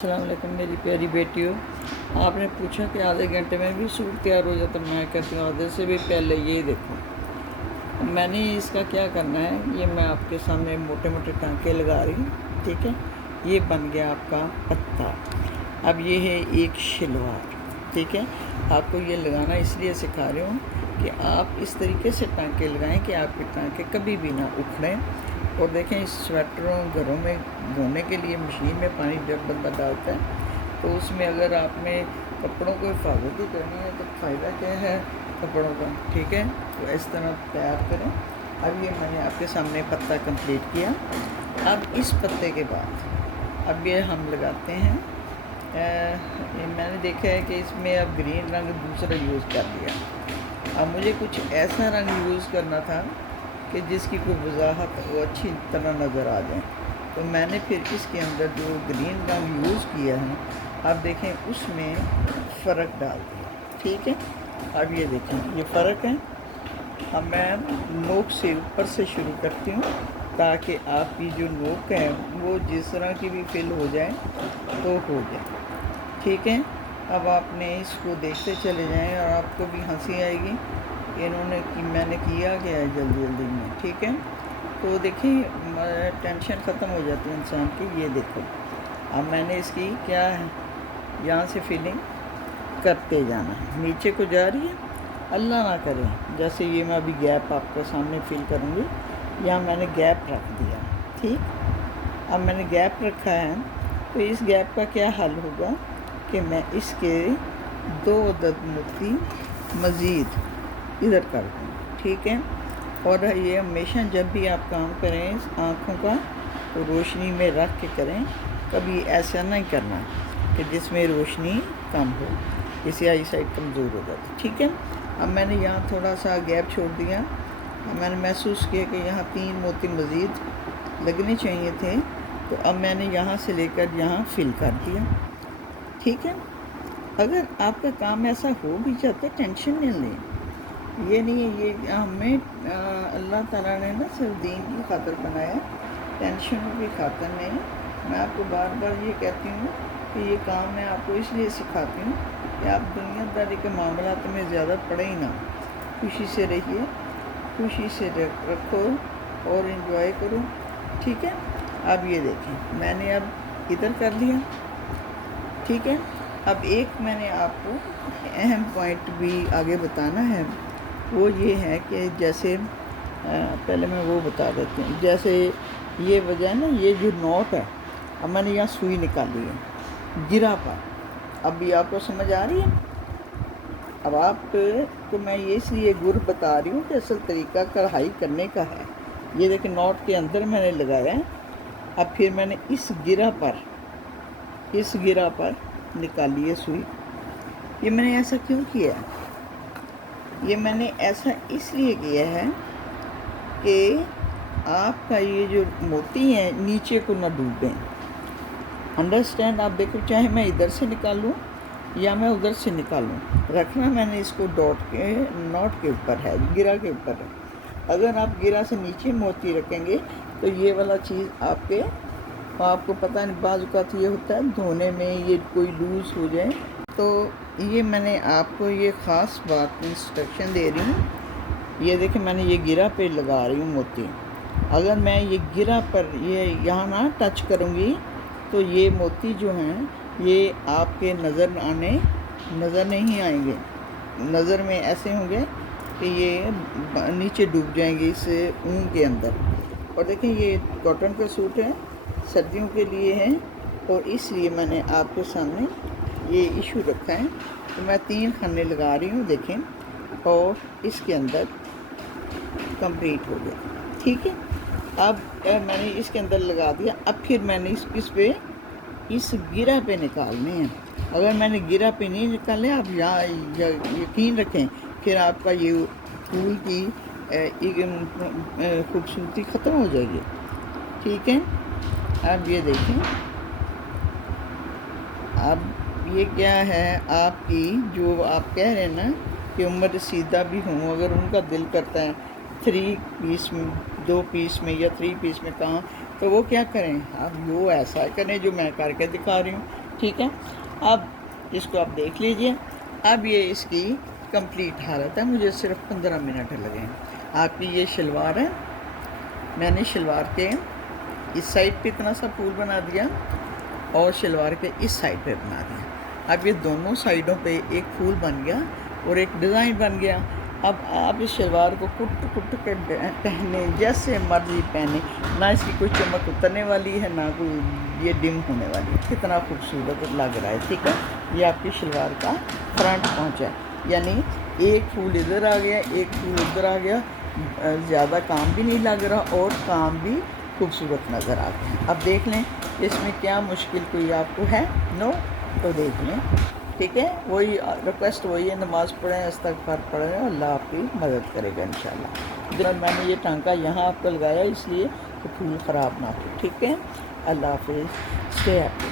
السلام علیکم میری پیاری بیٹیوں، آپ نے پوچھا کہ آدھے گھنٹے میں بھی سوٹ تیار ہو جاتا. میں کہتی ہوں آدھے سے بھی پہلے. یہ دیکھو میں نے اس کا کیا کرنا ہے. یہ میں آپ کے سامنے موٹے موٹے ٹانکے لگا رہی ہوں. ٹھیک ہے، یہ بن گیا آپ کا پتا. اب یہ ہے ایک شلوار. ٹھیک ہے، آپ کو یہ لگانا اس لیے سکھا رہی ہوں کہ آپ اس طریقے سے ٹانکے لگائیں کہ آپ کے ٹانکے کبھی بھی نہ اکھڑیں. اور دیکھیں اس سویٹروں گھروں میں دھونے کے لیے مشین میں پانی جب بندہ ڈالتا ہے تو اس میں اگر آپ نے کپڑوں کو حفاظتی کرنی ہے تو فائدہ کیا ہے کپڑوں کا. ٹھیک ہے، تو اس طرح تیار کریں. اب یہ میں نے آپ کے سامنے پتا کمپلیٹ کیا. اب اس پتے کے بعد اب یہ ہم لگاتے ہیں. میں نے دیکھا ہے کہ اس میں اب گرین رنگ دوسرا یوز کر لیا. اب مجھے کچھ ایسا رنگ یوز کرنا تھا کہ جس کی کوئی وضاحت وہ اچھی طرح نظر آ جائے. تو میں نے پھر اس کے اندر جو گرین رنگ یوز کیا ہے آپ دیکھیں اس میں فرق ڈال دیا. ٹھیک ہے، اب یہ دیکھیں یہ فرق ہے. اب میں نوک سے اوپر سے شروع کرتی ہوں تاکہ آپ کی جو نوک ہے وہ جس طرح کی بھی فل ہو جائے تو ہو جائے. ٹھیک ہے، اب آپ نے اس کو دیکھتے چلے جائیں اور آپ کو بھی ہنسی آئے گی کہ میں نے کیا گیا ہے جلدی جلدی میں. ٹھیک ہے، تو دیکھیں ٹینشن ختم ہو جاتی ہے انسان کی. یہ دیکھو اب میں نے اس کی کیا ہے یہاں سے فیلنگ کرتے جانا ہے. نیچے کو جا رہی ہے، اللہ نہ کرے جیسے یہ میں ابھی گیپ آپ کے سامنے فل کروں گی. یہاں میں نے گیپ رکھ دیا. ٹھیک، اب میں نے گیپ رکھا ہے تو اس گیپ کا کیا حل ہوگا کہ میں اس کے 2 عدد موتی مزید ادھر کر دوں. ٹھیک ہے، اور یہ ہمیشہ جب بھی آپ کام کریں آنکھوں کا تو روشنی میں رکھ کے کریں. کبھی ایسا نہیں کرنا کہ جس میں روشنی کم ہو، کسی آئی سائٹ کمزور ہو جاتی. ٹھیک ہے، اب میں نے یہاں تھوڑا سا گیپ چھوڑ دیا. میں نے محسوس کیا کہ یہاں 3 موتی مزید لگنے چاہیے تھے تو اب میں نے یہاں سے لے کر یہاں فل کر دیا. ٹھیک ہے، اگر آپ کا کام ایسا ہو بھی جاتا ہے ٹینشن نہیں لیں. یہ نہیں ہے، یہ ہمیں اللہ تعالیٰ نے نا صرف دین کی خاطر بنایا، ٹینشنوں کی خاطر نہیں. میں آپ کو بار بار یہ کہتی ہوں کہ یہ کام میں آپ کو اس لیے سکھاتی ہوں کہ آپ دنیا داری کے معاملات میں زیادہ پڑے ہی نہ. خوشی سے رہیے، خوشی سے رکھو اور انجوائے کرو. ٹھیک ہے، اب یہ دیکھیں میں نے اب ادھر کر لیا. ٹھیک ہے، اب ایک میں نے آپ کو اہم پوائنٹ بھی آگے بتانا ہے. وہ یہ ہے کہ جیسے پہلے میں وہ بتا دیتی ہوں. جیسے یہ وجہ ہے نا، یہ جو نوٹ ہے اب میں نے یہاں سوئی نکالی ہے گرا پر. اب بھی آپ کو سمجھ آ رہی ہے. اب آپ کو میں یہ اس لیے گر بتا رہی ہوں کہ اصل طریقہ کڑھائی کرنے کا ہے. یہ دیکھیں نوٹ کے اندر میں نے لگایا ہے. اب پھر میں نے اس گرہ پر نکالی ہے سوئی. یہ میں نے ایسا کیوں کیا ہے؟ یہ میں نے ایسا اس لیے کیا ہے کہ آپ کا یہ جو موتی ہیں نیچے کو نہ ڈوبیں. انڈرسٹینڈ؟ آپ دیکھو چاہے میں ادھر سے نکالوں یا میں ادھر سے نکالوں، رکھنا میں نے اس کو نوٹ کے اوپر ہے، گرہ کے اوپر ہے. اگر آپ گرہ سے نیچے موتی رکھیں گے تو یہ والا چیز آپ کو پتہ نہیں، بعض اوقات یہ ہوتا ہے دھونے میں یہ کوئی لوز ہو جائے. تو یہ میں نے آپ کو یہ خاص بات انسٹرکشن دے رہی ہوں. یہ دیکھیں میں نے یہ گرہ پہ لگا رہی ہوں موتی. اگر میں یہ گرہ پر یہاں نہ ٹچ کروں گی تو یہ موتی جو ہیں یہ آپ کے نظر نہیں آئیں گے. نظر میں ایسے ہوں گے کہ یہ نیچے ڈوب جائیں گے اس اون کے اندر. اور دیکھیں یہ کاٹن کا سوٹ ہے، سردیوں کے لیے ہے، اور اس لیے میں نے آپ کے سامنے یہ ایشو رکھا ہے. تو میں 3 خانے لگا رہی ہوں دیکھیں، اور اس کے اندر کمپلیٹ ہو گیا. ٹھیک ہے، اب میں نے اس کے اندر لگا دیا. اب پھر میں نے اس گرہ پہ نکالنے ہیں. اگر میں نے گرہ پہ نہیں نکالے آپ یقین رکھیں پھر آپ کا یہ پھول کی خوبصورتی ختم ہو جائے گی. ٹھیک ہے، اب یہ دیکھیں. اب یہ کیا ہے آپ کی جو آپ کہہ رہے ہیں نا کہ عمر رسیدہ بھی ہوں، اگر ان کا دل کرتا ہے 3 پیس میں 2 پیس میں یا 3 پیس میں کہاں، تو وہ کیا کریں؟ اب وہ ایسا کریں جو میں کر کے دکھا رہی ہوں. ٹھیک ہے، اب اس کو آپ دیکھ لیجئے. اب یہ اس کی کمپلیٹ حالت ہے. مجھے صرف 15 منٹ لگے ہیں. آپ کی یہ شلوار ہے. میں نے شلوار کے اس سائڈ پہ اتنا سا پھول بنا دیا اور شلوار کے اس سائڈ پہ بنا دیا. اب یہ دونوں سائڈوں پہ ایک پھول بن گیا اور ایک ڈیزائن بن گیا. اب آپ اس شلوار کو کٹ کٹ کے پہنے جیسے مرضی پہنے، نہ اس کی کوئی چمک اترنے والی ہے نہ کوئی یہ ڈم ہونے والی ہے. کتنا خوبصورت لگ رہا ہے. ٹھیک ہے، یہ آپ کی شلوار کا فرنٹ پہنچا ہے، یعنی ایک پھول ادھر آ گیا ایک پھول ادھر آ گیا. زیادہ کام بھی نہیں لگ رہا اور کام بھی خوبصورت نظر آتے ہیں. اب دیکھ لیں اس میں کیا مشکل کوئی آپ کو ہے؟ نو، تو دیکھ لیں. ٹھیک ہے، وہی ریکویسٹ وہی ہے، نماز پڑھیں، استغفار پڑھیں، اللہ آپ کی مدد کرے گا انشاءاللہ. جب میں نے یہ ٹانکا یہاں آپ کو لگایا اس لیے کہ پھول خراب نہ ہو. ٹھیک ہے، اللہ حافظ، اسٹے ہیپی.